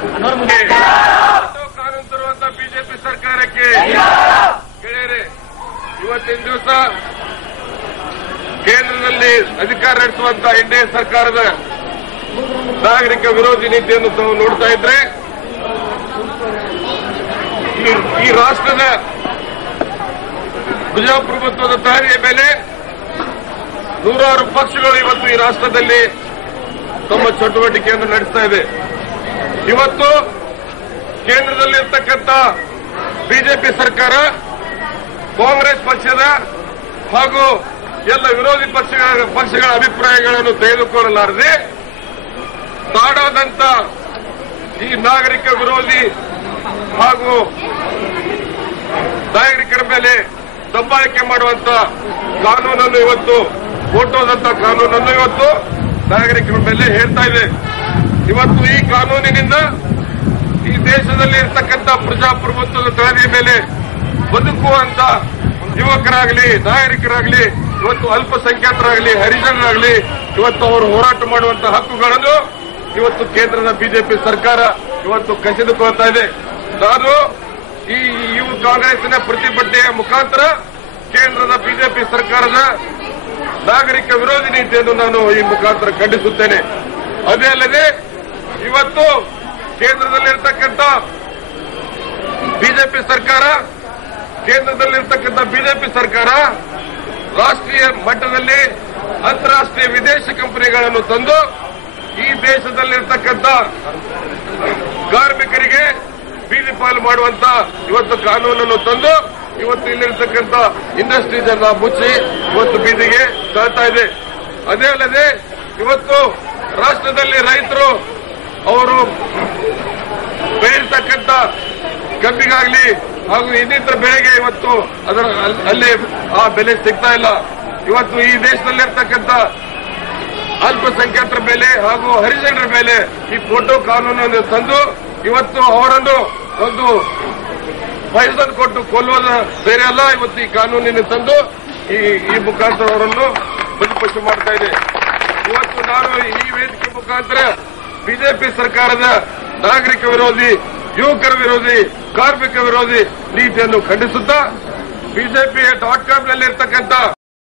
ಕಾನೂನು ತರುವಂತ ಬಿಜೆಪಿ ಸರ್ಕಾರಕ್ಕೆ ಗೆಳೆಯರೆ, ಇವತ್ತಿನ ದಿವಸ ಕೇಂದ್ರದಲ್ಲಿ ಅಧಿಕಾರ ನಡೆಸುವಂತ ಎನ್ಡಿಎ ಸರ್ಕಾರದ ನಾಗರಿಕ ವಿರೋಧಿ ನೀತಿಯನ್ನು ತಾವು ನೋಡ್ತಾ ಇದ್ರೆ, ಈ ರಾಷ್ಟ್ರದ ಪ್ರಜಾಪ್ರಭುತ್ವದ ದಾರಿಯ ಮೇಲೆ ನೂರಾರು ಪಕ್ಷಗಳು ಇವತ್ತು ಈ ರಾಷ್ಟ್ರದಲ್ಲಿ ತಮ್ಮ ಚಟುವಟಿಕೆಯನ್ನು ನಡೆಸ್ತಾ ಇದೆ. ಇವತ್ತು ಕೇಂದ್ರದಲ್ಲಿರ್ತಕ್ಕಂಥ ಬಿಜೆಪಿ ಸರ್ಕಾರ ಕಾಂಗ್ರೆಸ್ ಪಕ್ಷದ ಹಾಗೂ ಎಲ್ಲ ವಿರೋಧಿ ಪಕ್ಷಗಳ ಅಭಿಪ್ರಾಯಗಳನ್ನು ತೆಗೆದುಕೊಳ್ಳಲಾರದೆ ತಾಡಾದಂತ ಈ ನಾಗರಿಕ ವಿರೋಧಿ ಹಾಗೂ ನಾಗರಿಕರ ಮೇಲೆ ದಬ್ಬಾಳಿಕೆ ಮಾಡುವಂತ ಕಾನೂನನ್ನು ಇವತ್ತು ಫೋಟೋದಂತ ಕಾನೂನನ್ನು ಇವತ್ತು ನಾಗರಿಕರ ಮೇಲೆ ಹೇಳ್ತಾ ಇದೆ. ಇವತ್ತು ಈ ಕಾನೂನಿನಿಂದ ಈ ದೇಶದಲ್ಲಿ ಇರತಕ್ಕಂಥ ಪ್ರಜಾಪ್ರಭುತ್ವದ ದಾರಿಯ ಮೇಲೆ ಬದುಕುವಂತ ಯುವಕರಾಗಲಿ, ನಾಗರಿಕರಾಗಲಿ, ಇವತ್ತು ಅಲ್ಪಸಂಖ್ಯಾತರಾಗಲಿ, ಹರಿಜನರಾಗಲಿ, ಇವತ್ತು ಅವರು ಹೋರಾಟ ಮಾಡುವಂತ ಹಕ್ಕುಗಳನ್ನು ಇವತ್ತು ಕೇಂದ್ರದ ಬಿಜೆಪಿ ಸರ್ಕಾರ ಇವತ್ತು ಕಸಿದುಕೊಳ್ತಾ ಇದೆ. ನಾನು ಈ ಯುವ ಕಾಂಗ್ರೆಸ್ನ ಪ್ರತಿಭಟನೆಯ ಮುಖಾಂತರ ಕೇಂದ್ರದ ಬಿಜೆಪಿ ಸರ್ಕಾರದ ನಾಗರಿಕ ವಿರೋಧಿ ನೀತಿಯನ್ನು ನಾನು ಈ ಮುಖಾಂತರ ಖಂಡಿಸುತ್ತೇನೆ. ಅದೇ ಅಲ್ಲದೆ ಇವತ್ತು ಕೇಂದ್ರದಲ್ಲಿರ್ತಕ್ಕಂಥ ಬಿಜೆಪಿ ಸರ್ಕಾರ ರಾಷ್ಟ್ರೀಯ ಮಟ್ಟದಲ್ಲಿ ಅಂತಾರಾಷ್ಟ್ರೀಯ ವಿದೇಶಿ ಕಂಪನಿಗಳನ್ನು ತಂದು ಈ ದೇಶದಲ್ಲಿರ್ತಕ್ಕಂಥ ಕಾರ್ಮಿಕರಿಗೆ ಬೀದಿ ಪಾಲು ಮಾಡುವಂತ ಇವತ್ತು ಕಾನೂನನ್ನು ತಂದು ಇವತ್ತು ಇಲ್ಲಿರ್ತಕ್ಕಂಥ ಇಂಡಸ್ಟ್ರೀಸ್ ಅನ್ನ ಮುಚ್ಚಿ ಇವತ್ತು ಬೀದಿಗೆ ತಳ್ತಾ ಇದೆ. ಅದೇ ಅಲ್ಲದೆ ಇವತ್ತು ರಾಷ್ಟ್ರದಲ್ಲಿ ರೈತರು ಅವರು ಬೆಳೀತಕ್ಕಂಥ ಕಬ್ಬಿಗಾಗಲಿ ಹಾಗೂ ಇನ್ನಿತರ ಬೆಳೆಗೆ ಇವತ್ತು ಅಲ್ಲಿ ಆ ಬೆಲೆ ಸಿಗ್ತಾ ಇಲ್ಲ. ಇವತ್ತು ಈ ದೇಶದಲ್ಲಿರ್ತಕ್ಕಂಥ ಅಲ್ಪಸಂಖ್ಯಾತರ ಮೇಲೆ ಹಾಗೂ ಹರಿಜನರ ಮೇಲೆ ಈ ಫೋಟೋ ಕಾನೂನನ್ನು ತಂದು ಇವತ್ತು ಅವರನ್ನು ಒಂದು ಪಾಯ್ಸನ್ ಕೊಟ್ಟು ಕೊಲ್ಲುವುದ ಬೇರೆ ಅಲ್ಲ, ಇವತ್ತು ಈ ಕಾನೂನಿನ ತಂದು ಈ ಮುಖಾಂತರ ಅವರನ್ನು ಬಲಿಪಶು ಮಾಡ್ತಾ ಇದೆ. ಇವತ್ತು ನಾನು ಈ ವೇದಿಕೆ ಮುಖಾಂತರ ಬಿಜೆಪಿ ಸರ್ಕಾರದ ನಾಗರಿಕ ವಿರೋಧಿ, ಯುವಕರ ವಿರೋಧಿ, ಕಾರ್ಮಿಕ ವಿರೋಧಿ ನೀತಿಯನ್ನು ಖಂಡಿಸುತ್ತಾ ಬಿಜೆಪಿ .com ನಲ್ಲಿರ್ತಕ್ಕಂಥ